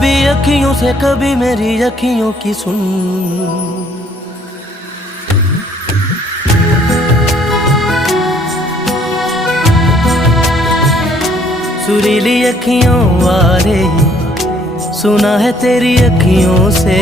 भी अखियों से कभी मेरी अखियों की सुन। सुरीली अखियों वाले सुना है तेरी अखियों से